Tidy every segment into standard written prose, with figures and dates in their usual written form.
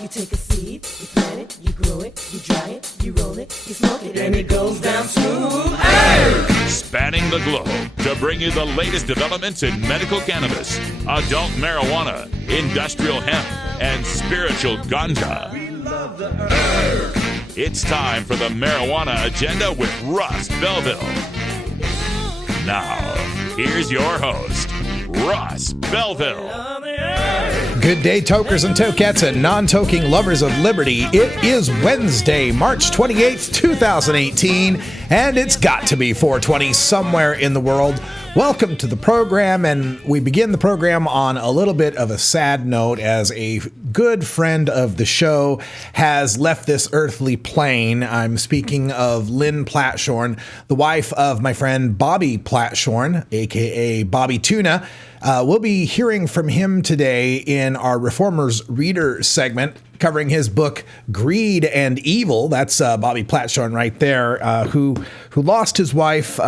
You take a seed, you plant it, you grow it, you dry it, you roll it, you smoke it, and it goes down smooth. Hey! Spanning the globe to bring you the latest developments in medical cannabis, adult marijuana, industrial hemp, and spiritual ganja. We love the herb. It's time for the Marijuana Agenda with Russ Belville. Now, here's your host, Russ Belville. Good day, tokers and tokettes and non-toking lovers of liberty. It is Wednesday, March 28th, 2018, and it's got to be 420 somewhere in the world. Welcome to the program, and we begin the program on a little bit of a sad note as a good friend of the show has left this earthly plane. I'm speaking of Lynn Platshorn, the wife of my friend Bobby Platshorn, aka Bobby Tuna. We'll be hearing from him today in our Reformers Reader segment, covering his book Greed and Evil. That's Bobby Platshorn right there, who lost his wife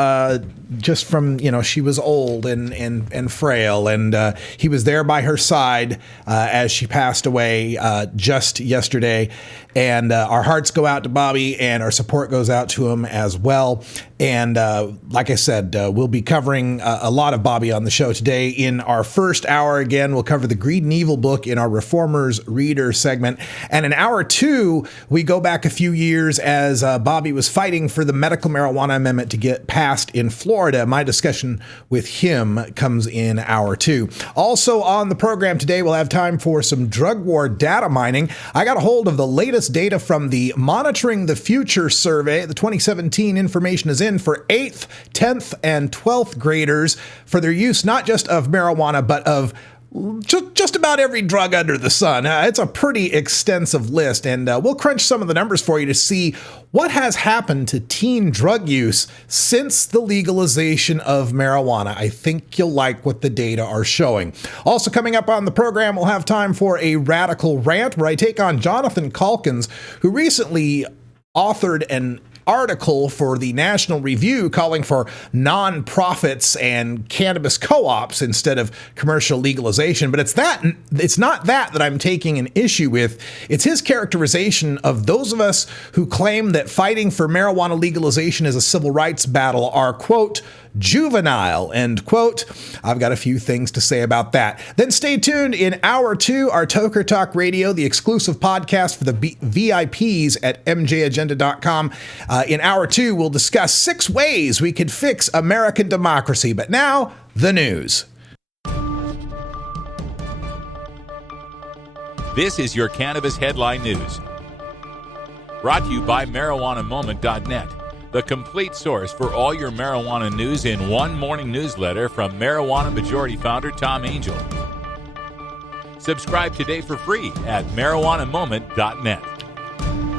just from, she was old and frail, and he was there by her side as she passed away just yesterday. And our hearts go out to Bobby, and our support goes out to him as well. And like I said, we'll be covering a lot of Bobby on the show today. In our first hour, again, we'll cover the Greed and Evil book in our Reformers Reader segment. And in hour two, we go back a few years as Bobby was fighting for the medical marijuana amendment to get passed in Florida. My discussion with him comes in hour two. Also on the program today, we'll have time for some drug war data mining. I got a hold of the latest data from the Monitoring the Future survey. The 2017 information is in for 8th, 10th, and 12th graders for their use not just of marijuana, but of just about every drug under the sun. It's a pretty extensive list, and we'll crunch some of the numbers for you to see what has happened to teen drug use since the legalization of marijuana. I think you'll like what the data are showing. Also coming up on the program, we'll have time for a radical rant where I take on Jonathan Calkins, who recently authored an article for the National Review calling for nonprofits and cannabis co-ops instead of commercial legalization. But it's not that I'm taking an issue with. It's his characterization of those of us who claim that fighting for marijuana legalization is a civil rights battle are, quote, juvenile, end quote. I've got a few things to say about that. Then stay tuned in hour two, our Toker Talk Radio, the exclusive podcast for the VIPs at mjagenda.com. In hour two, we'll discuss 6 ways we could fix American democracy. But now, the news. This is your Cannabis Headline News. Brought to you by MarijuanaMoment.net, the complete source for all your marijuana news in one morning newsletter from Marijuana Majority Founder Tom Angel. Subscribe today for free at MarijuanaMoment.net.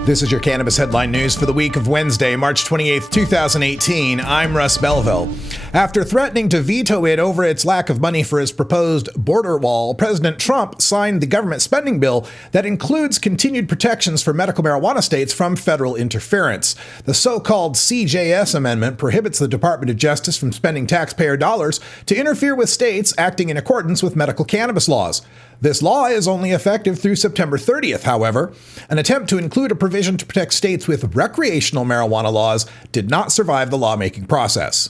This is your Cannabis Headline News for the week of Wednesday, March 28th, 2018. I'm Russ Belville. After threatening to veto it over its lack of money for his proposed border wall, President Trump signed the government spending bill that includes continued protections for medical marijuana states from federal interference. The so-called CJS amendment prohibits the Department of Justice from spending taxpayer dollars to interfere with states acting in accordance with medical cannabis laws. This law is only effective through September 30th, however. An attempt to include a provision to protect states with recreational marijuana laws did not survive the lawmaking process.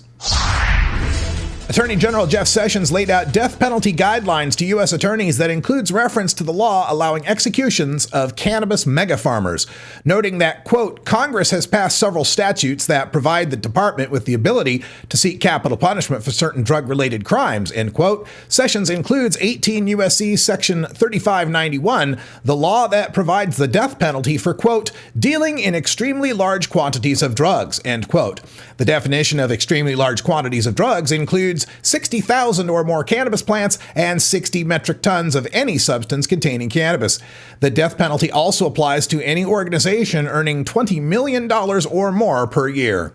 Attorney General Jeff Sessions laid out death penalty guidelines to U.S. attorneys that includes reference to the law allowing executions of cannabis mega-farmers, noting that, quote, Congress has passed several statutes that provide the department with the ability to seek capital punishment for certain drug-related crimes, end quote. Sessions includes 18 U.S.C. Section 3591, the law that provides the death penalty for, quote, dealing in extremely large quantities of drugs, end quote. The definition of extremely large quantities of drugs includes 60,000 or more cannabis plants and 60 metric tons of any substance containing cannabis. The death penalty also applies to any organization earning $20 million or more per year.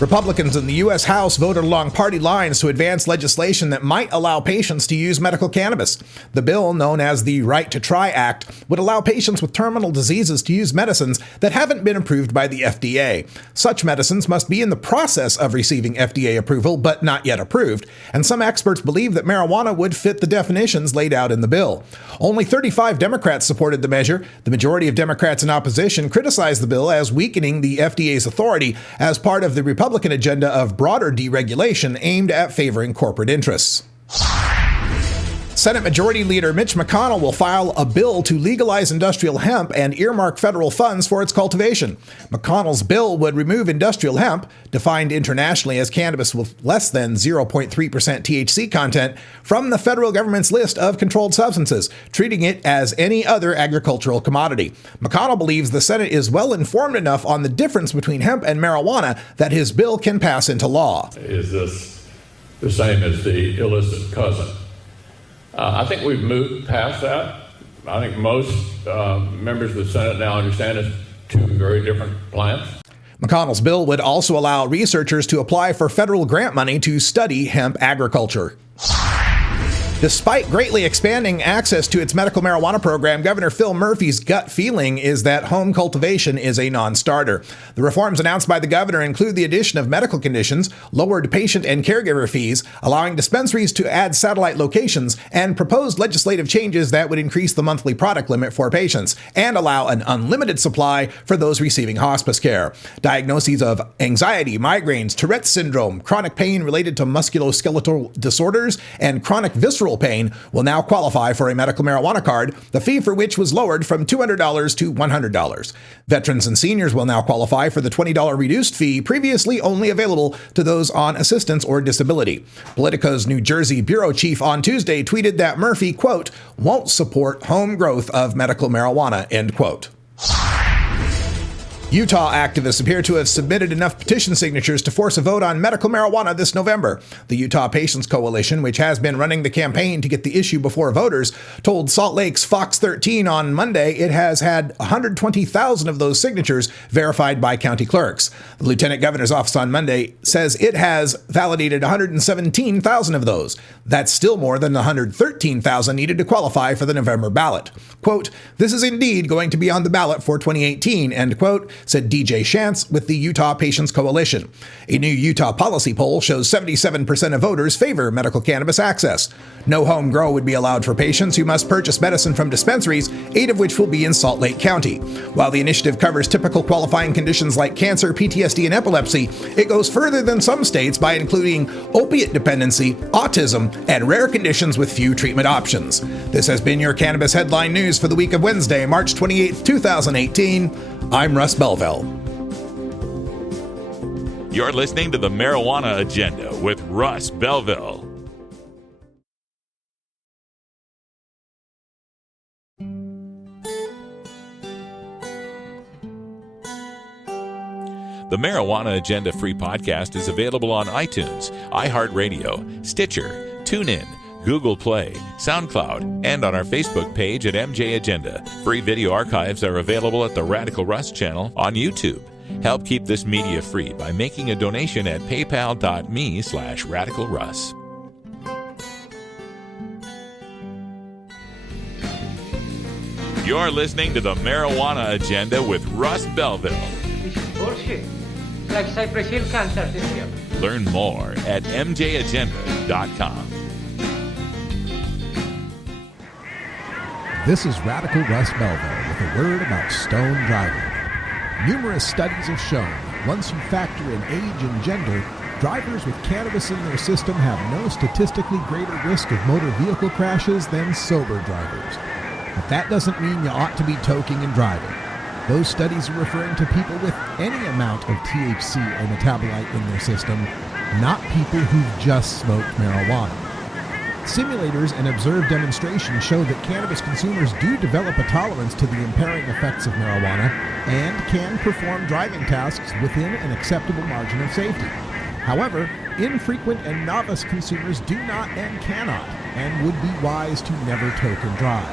Republicans in the U.S. House voted along party lines to advance legislation that might allow patients to use medical cannabis. The bill, known as the Right to Try Act, would allow patients with terminal diseases to use medicines that haven't been approved by the FDA. Such medicines must be in the process of receiving FDA approval, but not yet approved, and some experts believe that marijuana would fit the definitions laid out in the bill. Only 35 Democrats supported the measure. The majority of Democrats in opposition criticized the bill as weakening the FDA's authority as part of the Republican agenda of broader deregulation aimed at favoring corporate interests. Senate Majority Leader Mitch McConnell will file a bill to legalize industrial hemp and earmark federal funds for its cultivation. McConnell's bill would remove industrial hemp, defined internationally as cannabis with less than 0.3% THC content, from the federal government's list of controlled substances, treating it as any other agricultural commodity. McConnell believes the Senate is well informed enough on the difference between hemp and marijuana that his bill can pass into law. Is this the same as the illicit cousin? I think we've moved past that. I think most members of the Senate now understand it's two very different plants. McConnell's bill would also allow researchers to apply for federal grant money to study hemp agriculture. Despite greatly expanding access to its medical marijuana program, Governor Phil Murphy's gut feeling is that home cultivation is a non-starter. The reforms announced by the governor include the addition of medical conditions, lowered patient and caregiver fees, allowing dispensaries to add satellite locations, and proposed legislative changes that would increase the monthly product limit for patients and allow an unlimited supply for those receiving hospice care. Diagnoses of anxiety, migraines, Tourette's syndrome, chronic pain related to musculoskeletal disorders, and chronic visceral pain will now qualify for a medical marijuana card, the fee for which was lowered from $200 to $100. Veterans and seniors will now qualify for the $20 reduced fee, previously only available to those on assistance or disability. Politico's New Jersey bureau chief on Tuesday tweeted that Murphy, quote, won't support home growth of medical marijuana, end quote. Utah activists appear to have submitted enough petition signatures to force a vote on medical marijuana this November. The Utah Patients Coalition, which has been running the campaign to get the issue before voters, told Salt Lake's Fox 13 on Monday it has had 120,000 of those signatures verified by county clerks. The Lieutenant Governor's office on Monday says it has validated 117,000 of those. That's still more than the 113,000 needed to qualify for the November ballot. Quote, this is indeed going to be on the ballot for 2018, end quote, said DJ Shantz with the Utah Patients Coalition. A new Utah policy poll shows 77% of voters favor medical cannabis access. No home grow would be allowed for patients who must purchase medicine from dispensaries, 8 of which will be in Salt Lake County. While the initiative covers typical qualifying conditions like cancer, PTSD, and epilepsy, it goes further than some states by including opiate dependency, autism, and rare conditions with few treatment options. This has been your Cannabis Headline News for the week of Wednesday, March 28, 2018. I'm Russ Belville. You're listening to the Marijuana Agenda with Russ Belville. The Marijuana Agenda free podcast is available on iTunes, iHeartRadio, Stitcher, TuneIn, Google Play, SoundCloud, and on our Facebook page at MJ Agenda. Free video archives are available at the Radical Russ channel on YouTube. Help keep this media free by making a donation at paypal.me/radicalruss. You're listening to the Marijuana Agenda with Russ Belville. This is bullshit. It's like Cypress Hill cancer this year. Learn more at mjagenda.com. This is Radical Russ Belville with a word about stone driving. Numerous studies have shown that once you factor in age and gender, drivers with cannabis in their system have no statistically greater risk of motor vehicle crashes than sober drivers. But that doesn't mean you ought to be toking and driving. Those studies are referring to people with any amount of THC or metabolite in their system, not people who've just smoked marijuana. Simulators and observed demonstrations show that cannabis consumers do develop a tolerance to the impairing effects of marijuana and can perform driving tasks within an acceptable margin of safety. However, infrequent and novice consumers do not and cannot, and would be wise to never toke and drive.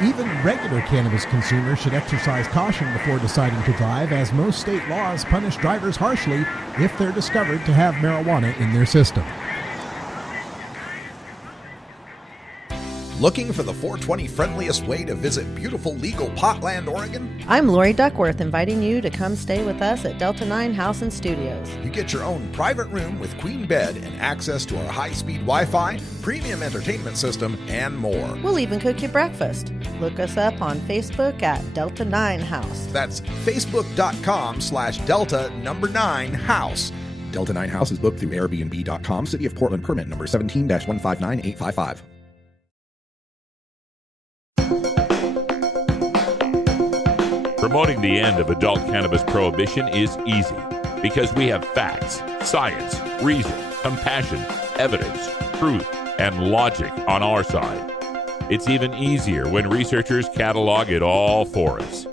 Even regular cannabis consumers should exercise caution before deciding to drive, as most state laws punish drivers harshly if they're discovered to have marijuana in their system. Looking for the 420 friendliest way to visit beautiful legal Potland, Oregon? I'm Lori Duckworth, inviting you to come stay with us at Delta 9 House and Studios. You get your own private room with queen bed and access to our high-speed Wi-Fi, premium entertainment system, and more. We'll even cook you breakfast. Look us up on Facebook at Delta 9 House. That's facebook.com/Delta9House. Delta 9 House is booked through Airbnb.com. City of Portland permit number 17-159855. Promoting the end of adult cannabis prohibition is easy because we have facts, science, reason, compassion, evidence, truth, and logic on our side. It's even easier when researchers catalog it all for us.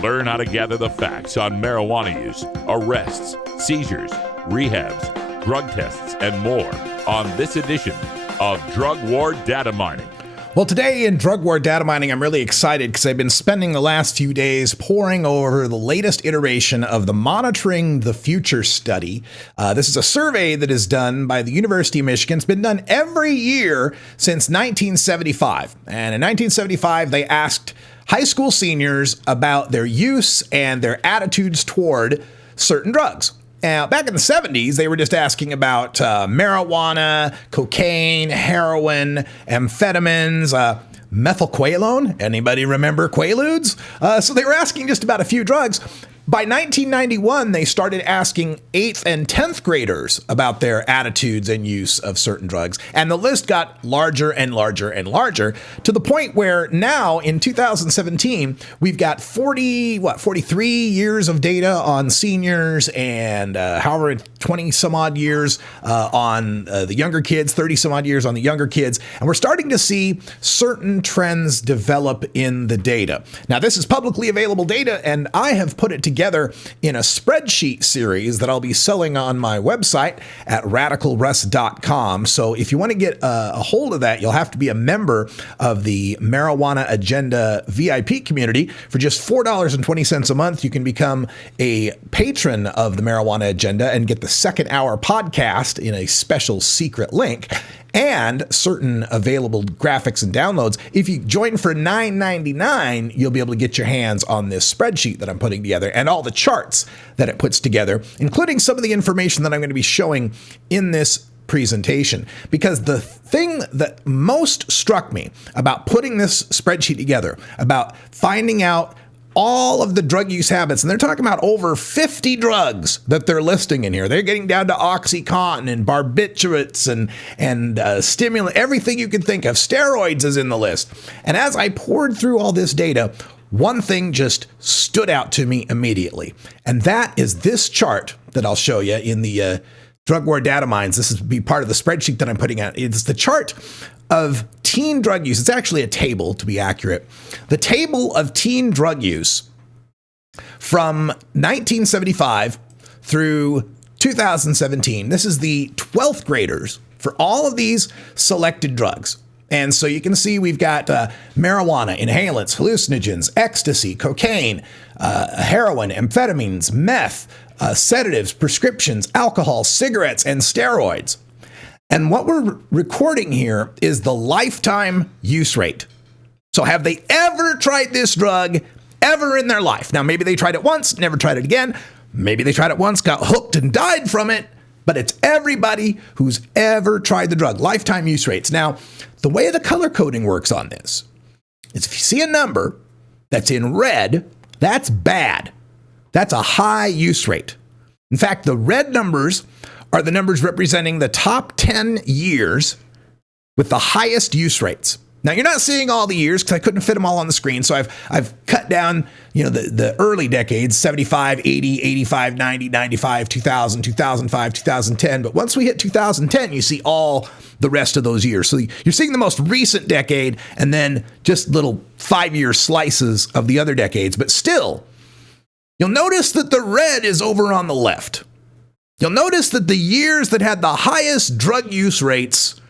Learn how to gather the facts on marijuana use, arrests, seizures, rehabs, drug tests, and more on this edition of Drug War Data Mining. Well, today in Drug War Data Mining, I'm really excited because I've been spending the last few days poring over the latest iteration of the Monitoring the Future study. This is a survey that is done by the University of Michigan. It's been done every year since 1975. And in 1975, they asked high school seniors about their use and their attitudes toward certain drugs. Now, back in the 70s, they were just asking about marijuana, cocaine, heroin, amphetamines, methylqualone. Anybody remember Quaaludes? So they were asking just about a few drugs. By 1991, they started asking 8th and 10th graders about their attitudes and use of certain drugs. And the list got larger and larger and larger to the point where now in 2017, we've got 43 years of data on seniors and 20 some odd years on the younger kids, 30 some odd years on the younger kids. And we're starting to see certain trends develop in the data. Now, this is publicly available data, and I have put it together in a spreadsheet series that I'll be selling on my website at radicalruss.com. So if you want to get a hold of that, you'll have to be a member of the Marijuana Agenda VIP community. For just $4.20 a month, you can become a patron of the Marijuana Agenda and get the second hour podcast in a special secret link and certain available graphics and downloads. If you join for $9.99, you'll be able to get your hands on this spreadsheet that I'm putting together and all the charts that it puts together, including some of the information that I'm going to be showing in this presentation. Because the thing that most struck me about putting this spreadsheet together, about finding out all of the drug use habits, and they're talking about over 50 drugs that they're listing in here. They're getting down to OxyContin and barbiturates and stimulant, everything you can think of. Steroids is in the list. And as I poured through all this data, one thing just stood out to me immediately. And that is this chart that I'll show you in the Drug War Data Mines. This is be part of the spreadsheet that I'm putting out. It's the chart of teen drug use. It's actually a table, to be accurate. The table of teen drug use from 1975 through 2017. This is the 12th graders for all of these selected drugs. And so you can see we've got marijuana, inhalants, hallucinogens, ecstasy, cocaine, heroin, amphetamines, meth, sedatives, prescriptions, alcohol, cigarettes, and steroids. And what we're recording here is the lifetime use rate. So have they ever tried this drug ever in their life? Now, maybe they tried it once, never tried it again. Maybe they tried it once, got hooked and died from it. But it's everybody who's ever tried the drug. Lifetime use rates. Now, the way the color coding works on this is if you see a number that's in red, that's bad. That's a high use rate. In fact, the red numbers are the numbers representing the top 10 years with the highest use rates. Now, you're not seeing all the years because I couldn't fit them all on the screen. So I've cut down, the early decades, 75, 80, 85, 90, 95, 2000, 2005, 2010. But once we hit 2010, you see all the rest of those years. So you're seeing the most recent decade and then just little 5-year slices of the other decades. But still, you'll notice that the red is over on the left. You'll notice that the years that had the highest drug use rates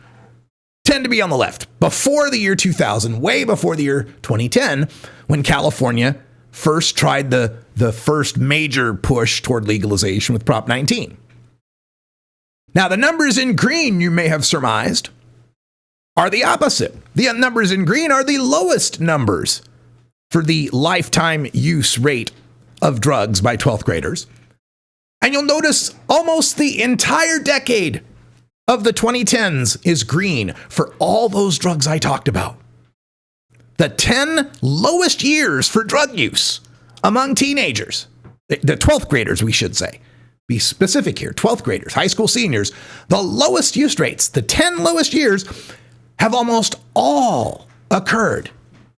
tend to be on the left. Before the year 2000, way before the year 2010, when California first tried the first major push toward legalization with Prop 19. Now, the numbers in green, you may have surmised, are the opposite. The numbers in green are the lowest numbers for the lifetime use rate of drugs by 12th graders. And you'll notice almost the entire decade of the 2010s is green for all those drugs I talked about. The 10 lowest years for drug use among teenagers, the 12th graders, we should say. Be specific here, 12th graders, high school seniors, the lowest use rates, the 10 lowest years have almost all occurred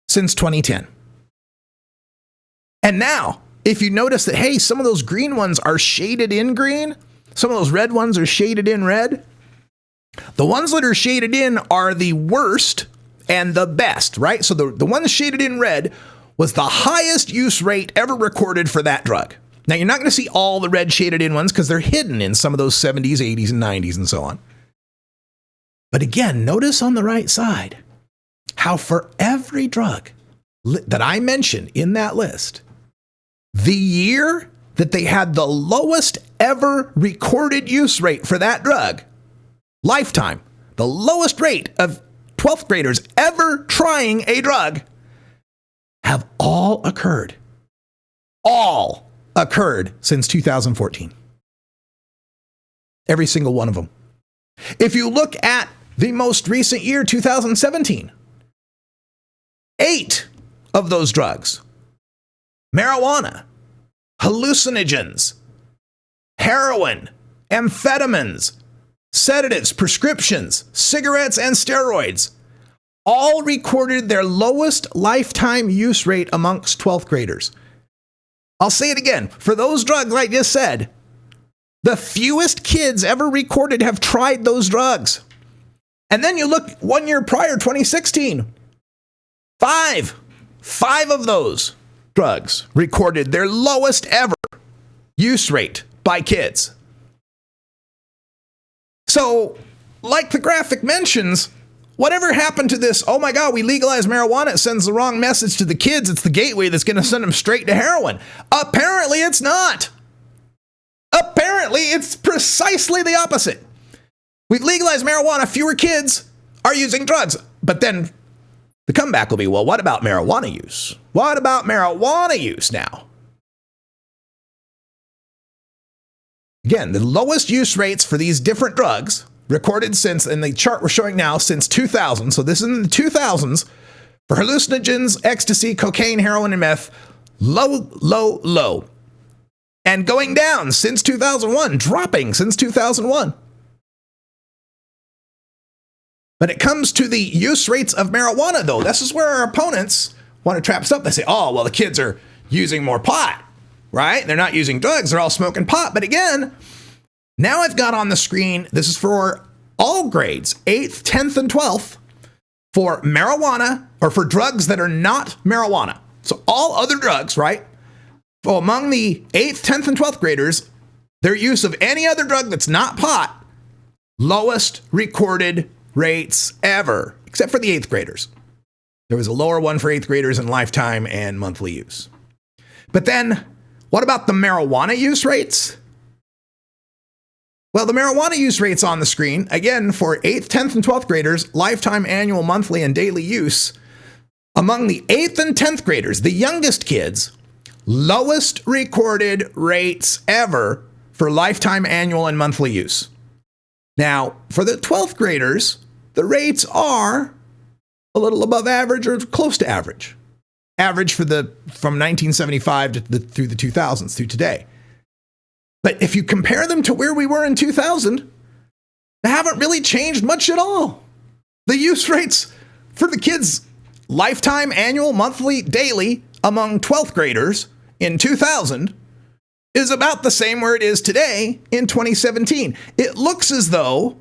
since 2010. And now, if you notice that, hey, some of those green ones are shaded in green, some of those red ones are shaded in red, the ones that are shaded in are the worst and the best, right? So the ones shaded in red was the highest use rate ever recorded for that drug. Now, you're not going to see all the red shaded in ones because they're hidden in some of those 70s, 80s, and 90s and so on. But again, notice on the right side how for every drug that I mentioned in that list, the year that they had the lowest ever recorded use rate for that drug, lifetime, the lowest rate of 12th graders ever trying a drug, have all occurred since 2014. Every single one of them. If you look at the most recent year, 2017, 8 of those drugs, marijuana, hallucinogens, heroin, amphetamines, sedatives, prescriptions, cigarettes, and steroids, all recorded their lowest lifetime use rate amongst 12th graders. I'll say it again. For those drugs I just said, the fewest kids ever recorded have tried those drugs. And then you look 1 year prior, 2016, 5 of those drugs recorded their lowest ever use rate by kids. So, like the graphic mentions, whatever happened to this, oh my God, we legalize marijuana, it sends the wrong message to the kids, it's the gateway that's going to send them straight to heroin. Apparently it's not. Apparently it's precisely the opposite. We've legalized marijuana, fewer kids are using drugs. But then the comeback will be, well, what about marijuana use? What about marijuana use now? Again, the lowest use rates for these different drugs recorded since, and the chart we're showing now, since 2000. So this is in the 2000s for hallucinogens, ecstasy, cocaine, heroin, and meth. Low. And going down since 2001, dropping since 2001. When it comes to the use rates of marijuana, though, this is where our opponents want to trap us up. They say, oh, well, the kids are using more pot, right? They're not using drugs. They're all smoking pot. But again, now I've got on the screen, this is for all grades, 8th, 10th, and 12th, for marijuana or for drugs that are not marijuana. So all other drugs, right? So among the 8th, 10th, and 12th graders, their use of any other drug that's not pot, lowest recorded rates ever, except for the 8th graders. There was a lower one for 8th graders in lifetime and monthly use. But then, what about the marijuana use rates? Well, the marijuana use rates on the screen, again, for 8th, 10th, and 12th graders, lifetime, annual, monthly, and daily use, among the 8th and 10th graders, the youngest kids, lowest recorded rates ever for lifetime, annual, and monthly use. Now, for the 12th graders, the rates are a little above average or close to average. Average from 1975 through the 2000s, through today. But if you compare them to where we were in 2000, they haven't really changed much at all. The use rates for the kids, lifetime, annual, monthly, daily, among 12th graders in 2000 is about the same where it is today in 2017. It looks as though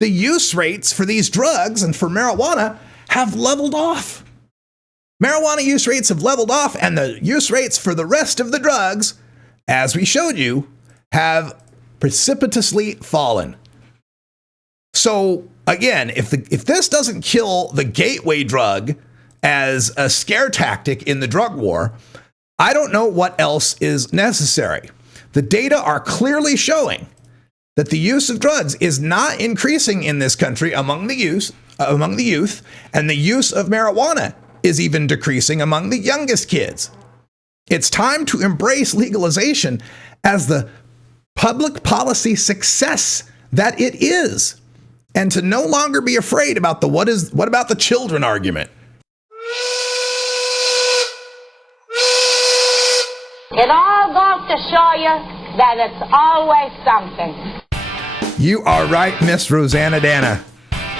the use rates for these drugs and for marijuana have leveled off. Marijuana use rates have leveled off, and the use rates for the rest of the drugs, as we showed you, have precipitously fallen. So again, if this doesn't kill the gateway drug as a scare tactic in the drug war, I don't know what else is necessary. The data are clearly showing that the use of drugs is not increasing in this country among the youth, and the use of marijuana is even decreasing among the youngest kids. It's time to embrace legalization as the public policy success that it is, and to no longer be afraid about the what about the children argument. It all goes to show you that it's always something. You are right, Miss Rosanna Dana.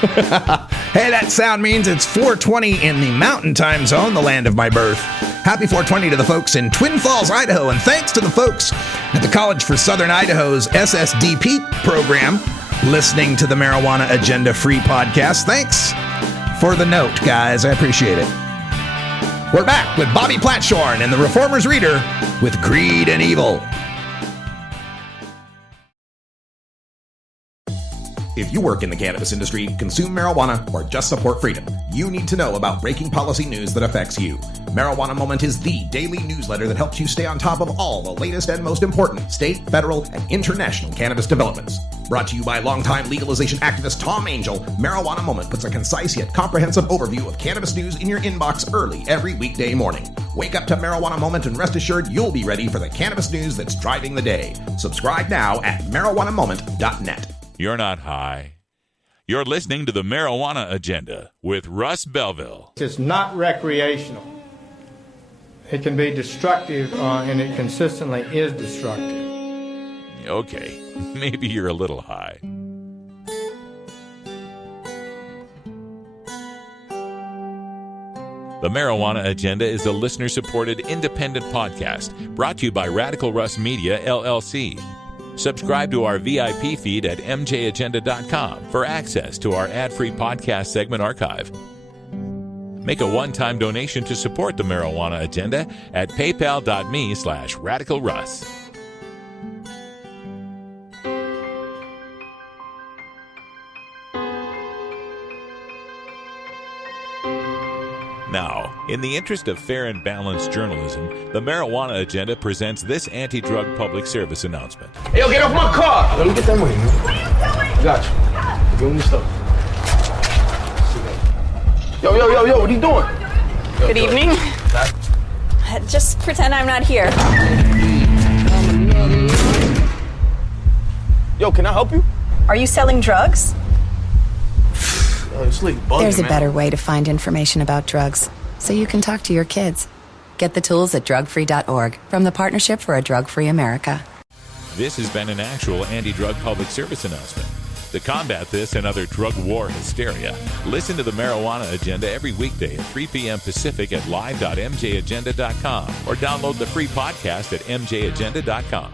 Hey, that sound means it's 4:20 in the Mountain Time Zone, the land of my birth. Happy 420 to the folks in Twin Falls, Idaho, and thanks to the folks at the College for Southern Idaho's SSDP program listening to the Marijuana Agenda free podcast. Thanks for the note, guys. I appreciate it. We're back with Bobby Platshorn and the Reformer's Reader with Greed and Evil. If you work in the cannabis industry, consume marijuana, or just support freedom, you need to know about breaking policy news that affects you. Marijuana Moment is the daily newsletter that helps you stay on top of all the latest and most important state, federal, and international cannabis developments. Brought to you by longtime legalization activist Tom Angel, Marijuana Moment puts a concise yet comprehensive overview of cannabis news in your inbox early every weekday morning. Wake up to Marijuana Moment and rest assured you'll be ready for the cannabis news that's driving the day. Subscribe now at marijuanamoment.net. You're not high. You're listening to the Marijuana Agenda with Russ Belville. It's not recreational. It can be destructive, and it consistently is destructive. Okay, maybe you're a little high. The Marijuana Agenda is a listener-supported independent podcast brought to you by Radical Russ Media, LLC. Subscribe to our VIP feed at mjagenda.com for access to our ad-free podcast segment archive. Make a one-time donation to support the Marijuana Agenda at paypal.me/radicalruss. Now, in the interest of fair and balanced journalism, the Marijuana Agenda presents this anti-drug public service announcement. Hey, yo, get off my car! Let me get that money, man. What are you doing? Got you. Give me the stuff. Yo, what are you doing? Good evening. Just pretend I'm not here. Yo, can I help you? Are you selling drugs? There's a better way to find information about drugs, so you can talk to your kids. Get the tools at drugfree.org from the Partnership for a Drug-Free America. This has been an actual anti-drug public service announcement. To combat this and other drug war hysteria, listen to the Marijuana Agenda every weekday at 3 p.m. Pacific at live.mjagenda.com or download the free podcast at mjagenda.com.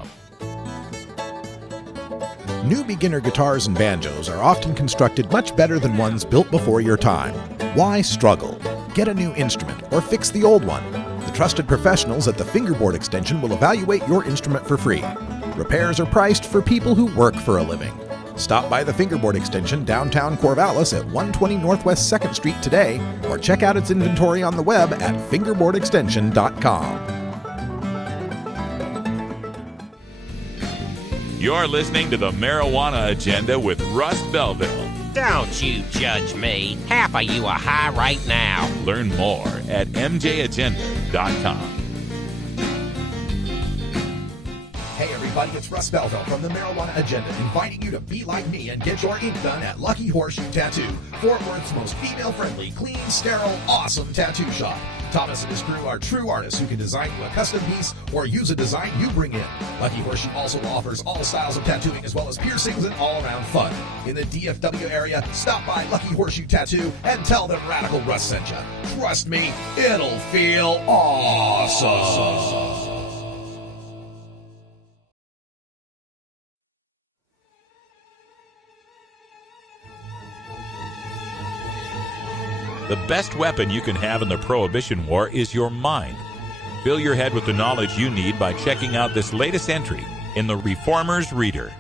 New beginner guitars and banjos are often constructed much better than ones built before your time. Why struggle? Get a new instrument or fix the old one. The trusted professionals at the Fingerboard Extension will evaluate your instrument for free. Repairs are priced for people who work for a living. Stop by the Fingerboard Extension downtown Corvallis at 120 Northwest 2nd Street today or check out its inventory on the web at fingerboardextension.com. You're listening to the Marijuana Agenda with Russ Belville. Don't you judge me. Half of you are high right now. Learn more at mjagenda.com. Hey everybody, it's Russ Belville from the Marijuana Agenda, inviting you to be like me and get your ink done at Lucky Horseshoe Tattoo, Fort Worth's most female-friendly, clean, sterile, awesome tattoo shop. Thomas and his crew are true artists who can design you a custom piece or use a design you bring in. Lucky Horseshoe also offers all styles of tattooing as well as piercings and all-around fun. In the DFW area, stop by Lucky Horseshoe Tattoo and tell them Radical Russ sent you. Trust me, it'll feel awesome. The best weapon you can have in the Prohibition War is your mind. Fill your head with the knowledge you need by checking out this latest entry in the Reformer's Reader.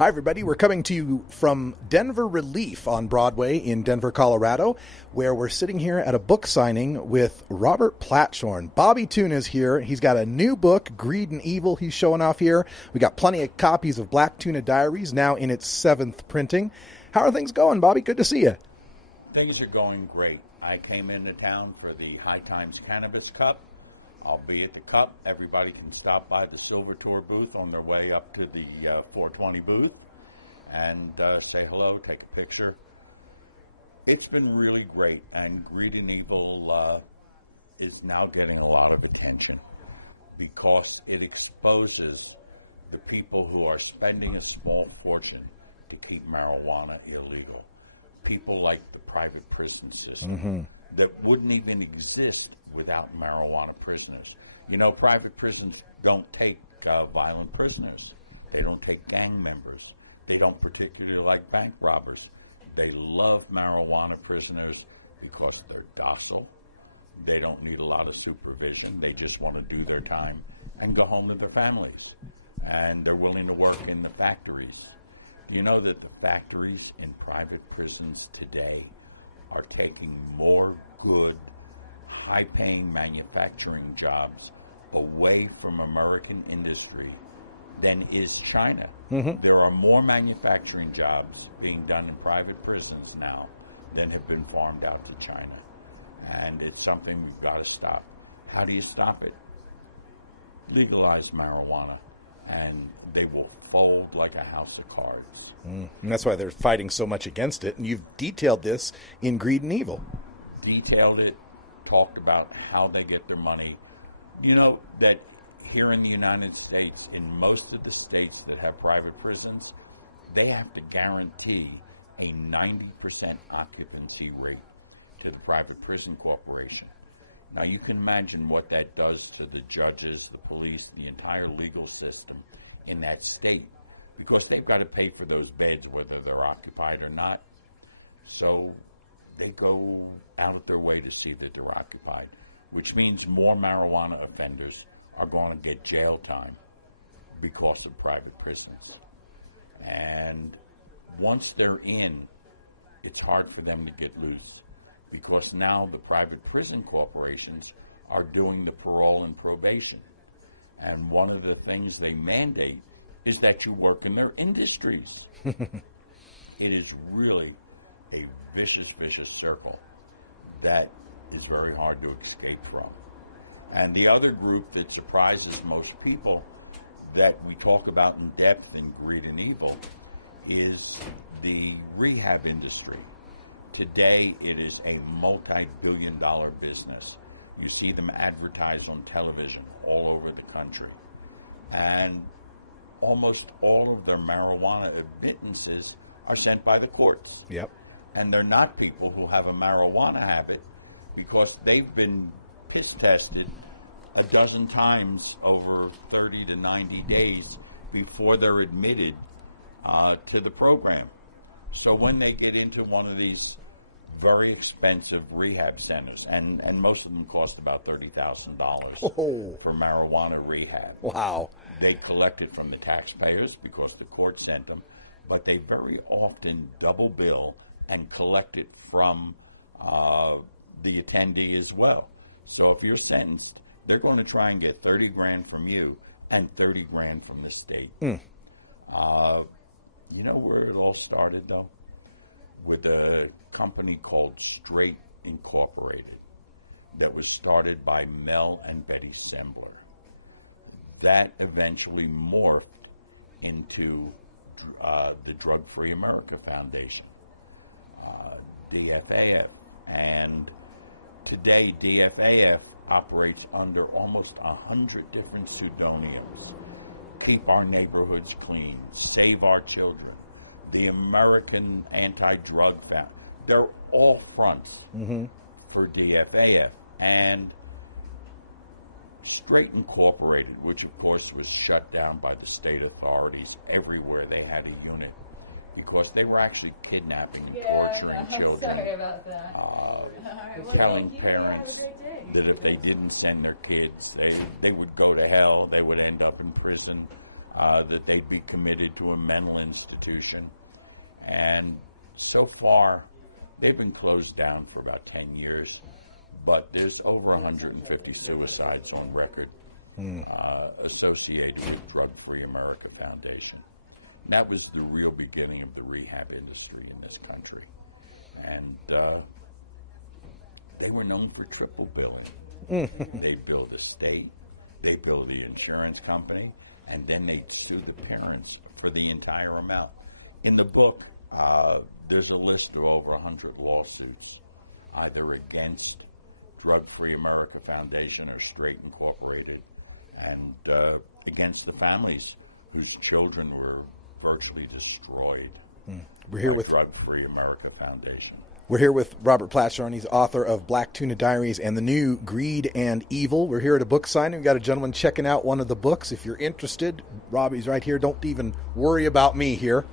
Hi, everybody. We're coming to you from Denver Relief on Broadway in Denver, Colorado, where we're sitting here at a book signing with Robert Platshorn. Bobby Toon is here. He's got a new book, Greed and Evil, he's showing off here. We got plenty of copies of Black Tuna Diaries, now in its 7th printing. How are things going, Bobby? Good to see you. Things are going great. I came into town for the High Times Cannabis Cup. I'll be at the Cup. Everybody can stop by the Silver Tour booth on their way up to the 420 booth and say hello, take a picture. It's been really great, and Greed and Evil is now getting a lot of attention because it exposes the people who are spending a small fortune to keep marijuana illegal. People like the private prison system that wouldn't even exist without marijuana prisoners. You know, private prisons don't take violent prisoners. They don't take gang members. They don't particularly like bank robbers. They love marijuana prisoners because they're docile. They don't need a lot of supervision. They just want to do their time and go home to their families. And they're willing to work in the factories. Do you know that the factories in private prisons today are taking more good, high-paying manufacturing jobs away from American industry than is China? There are more manufacturing jobs being done in private prisons now than have been farmed out to China. And it's something we've got to stop. How do you stop it? Legalize marijuana, and they will fold like a house of cards. And that's why they're fighting so much against it. And you've detailed this in Greed and Evil. Detailed it, talked about how they get their money. You know that here in the United States, in most of the states that have private prisons, they have to guarantee a 90% occupancy rate to the private prison corporation. Now, you can imagine what that does to the judges, the police, the entire legal system in that state, because they've got to pay for those beds whether they're occupied or not. So they go out of their way to see that they're occupied, which means more marijuana offenders are going to get jail time because of private prisons. And once they're in, it's hard for them to get loose, because now the private prison corporations are doing the parole and probation. And one of the things they mandate is that you work in their industries. It is really a vicious, vicious circle that is very hard to escape from. And the other group that surprises most people that we talk about in depth in Greed and Evil is the rehab industry. Today, it is a multi-billion-dollar business. You see them advertised on television all over the country. And almost all of their marijuana admittances are sent by the courts. Yep. And they're not people who have a marijuana habit, because they've been piss tested a dozen times over 30 to 90 days before they're admitted to the program. So when they get into one of these very expensive rehab centers, and most of them cost about $30,000 for marijuana rehab. Wow. They collect it from the taxpayers because the court sent them, but they very often double bill and collect it from the attendee as well. So if you're sentenced, they're going to try and get $30,000 from you and $30,000 from the state. You know where it all started, though? With a company called Straight Incorporated that was started by Mel and Betty Sembler. That eventually morphed into the Drug Free America Foundation, DFAF. And today, DFAF operates under almost 100 different pseudonyms. Keep Our Neighborhoods Clean, Save Our Children, the American Anti-Drug Foundation. They're all fronts for DFAF. And Straight Incorporated, which of course was shut down by the state authorities everywhere they had a unit, because they were actually kidnapping and torturing children, telling parents that if they didn't send their kids, they would go to hell, they would end up in prison. that they'd be committed to a mental institution. And so far, they've been closed down for about 10 years, but there's over 150 suicides on record associated with Drug Free America Foundation. And that was the real beginning of the rehab industry in this country. And they were known for triple billing. They'd bill the state, they'd bill the insurance company, and then they'd sue the parents for the entire amount. In the book, there's a list of over 100 lawsuits, either against Drug Free America Foundation or Straight Incorporated, and against the families whose children were virtually destroyed by Drug Free America Foundation. We're here with Robert Platshorn. He's author of Black Tuna Diaries and the new Greed and Evil. We're here at a book signing. We've got a gentleman checking out one of the books. If you're interested, Robbie's right here. Don't even worry about me here.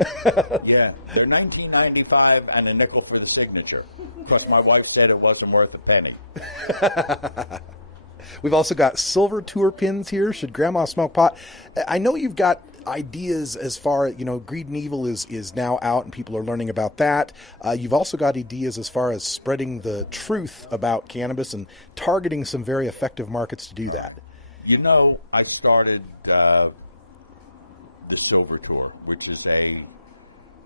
Yeah, they're $19.95 and a nickel for the signature. Of course, my wife said it wasn't worth a penny. We've also got silver tour pins here. Should Grandma smoke pot? I know you've got ideas as far as, Greed and Evil is now out and people are learning about that. You've also got ideas as far as spreading the truth about cannabis and targeting some very effective markets to do that. Right. I started the Silver Tour, which is a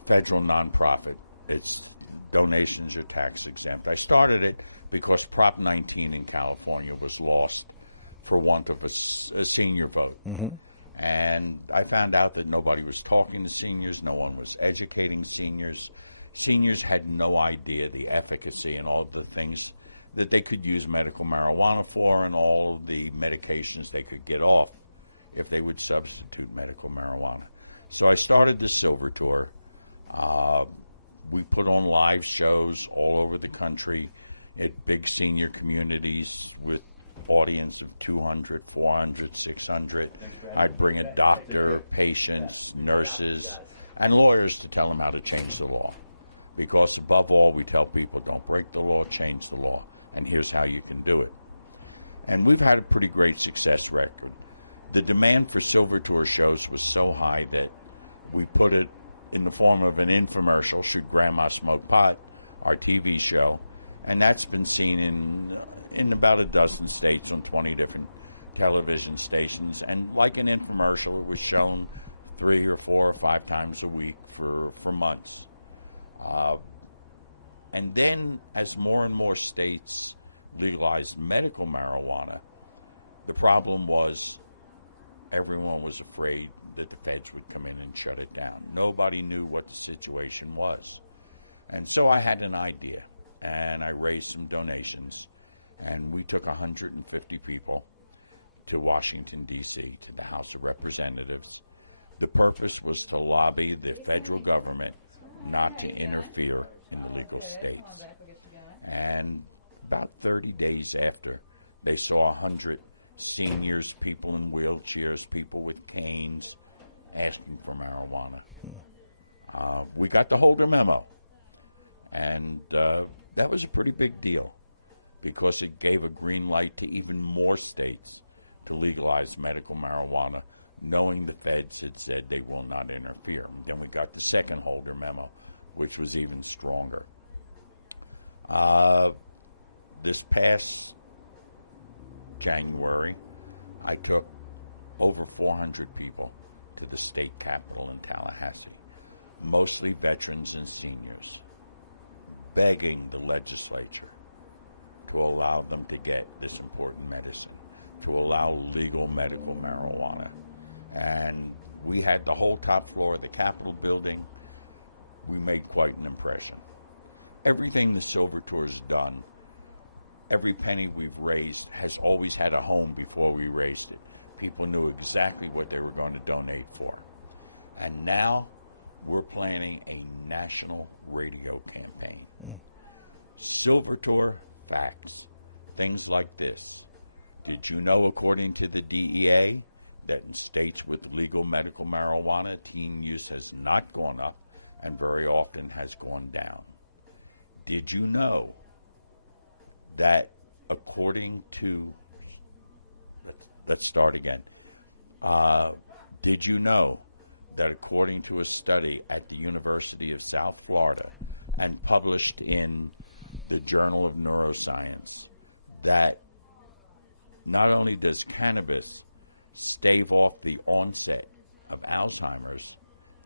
federal nonprofit. Its donations are tax exempt. I started it because Prop 19 in California was lost for want of a senior vote. Mm-hmm. And I found out that nobody was talking to seniors. No one was educating seniors. Seniors had no idea the efficacy and all the things that they could use medical marijuana for and all of the medications they could get off if they would substitute medical marijuana. So I started the Silver Tour. We put on live shows all over the country at big senior communities with audience of 200, 400, 600. I'd bring a doctor, patients, nurses, and lawyers to tell them how to change the law. Because above all, we tell people, don't break the law, change the law, and here's how you can do it. And we've had a pretty great success record. The demand for Silver Tour shows was so high that we put it in the form of an infomercial, Should Grandma Smoke Pot, our TV show, and that's been seen in about a dozen states on 20 different television stations. And like an infomercial, it was shown 3 or 4 or 5 times a week for months. And then as more and more states legalized medical marijuana, the problem was everyone was afraid that the feds would come in and shut it down. Nobody knew what the situation was. And so I had an idea, and I raised some donations, and we took 150 people to Washington, D.C., to the House of Representatives. The purpose was to lobby the federal government not to interfere in the legal states. And about 30 days after, they saw 100 seniors, people in wheelchairs, people with canes, asking for marijuana. We got the Holder memo, and that was a pretty big deal because it gave a green light to even more states to legalize medical marijuana, knowing the feds had said they will not interfere. And then we got the second Holder memo, which was even stronger. This past January, I took over 400 people to the state capitol in Tallahassee, mostly veterans and seniors, begging the legislature to allow them to get this important medicine, to allow legal medical marijuana. And we had the whole top floor of the Capitol building. We made quite an impression. Everything the Silver Tour's done, every penny we've raised has always had a home before we raised it. People knew exactly what they were going to donate for. And now we're planning a national radio campaign. Silver Tour facts. Things like this. Did you know, according to the DEA, that in states with legal medical marijuana, teen use has not gone up and very often has gone down? Did you know that according to, let's start again, Did you know that according to a study at the University of South Florida and published in the Journal of Neuroscience, that not only does cannabis stave off the onset of Alzheimer's,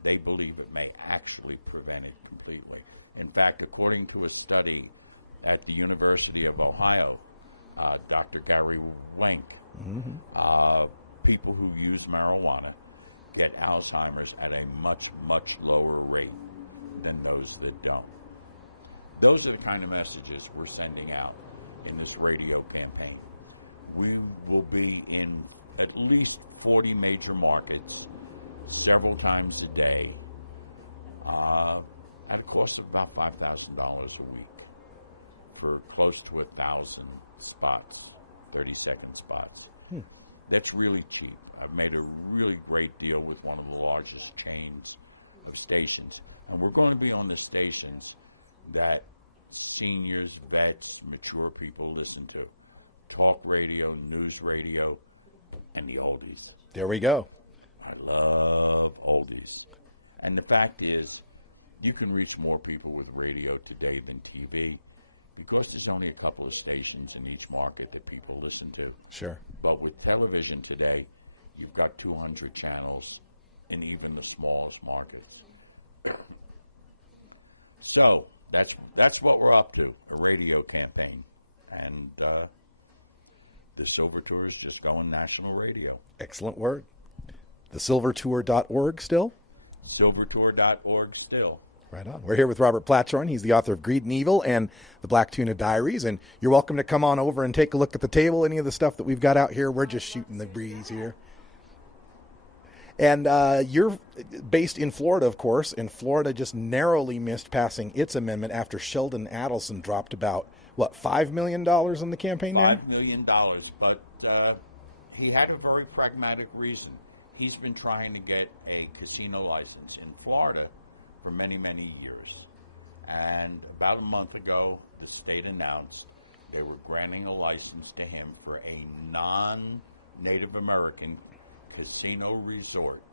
they believe it may actually prevent it completely. In fact, according to a study at the University of Ohio, Dr. Gary Wenk, people who use marijuana get Alzheimer's at a much, much lower rate than those that don't. Those are the kind of messages we're sending out in this radio campaign. We will be in at least 40 major markets several times a day at a cost of about $5,000 a week for close to 1,000 spots, 30-second spots. That's really cheap. I've made a really great deal with one of the largest chains of stations. And we're going to be on the stations that seniors, vets, mature people listen to. Talk radio, news radio, and the oldies. There we go. I love oldies. And the fact is, you can reach more people with radio today than TV because there's only a couple of stations in each market that people listen to. Sure. But with television today, you've got 200 channels in even the smallest markets. So that's what we're up to, a radio campaign. And the Silver Tour is just going national radio. Excellent word. TheSilverTour.org still? Silvertour.org still. Right on. We're here with Robert Platshorn. He's the author of Greed and Evil and the Black Tuna Diaries. And you're welcome to come on over and take a look at the table, any of the stuff that we've got out here. We're just shooting the breeze here. And you're based in Florida, of course, and Florida just narrowly missed passing its amendment after Sheldon Adelson dropped about, $5 million in the campaign? $5 million, but he had a very pragmatic reason. He's been trying to get a casino license in Florida for many, many years. And about a month ago, the state announced they were granting a license to him for a non-Native American casino resort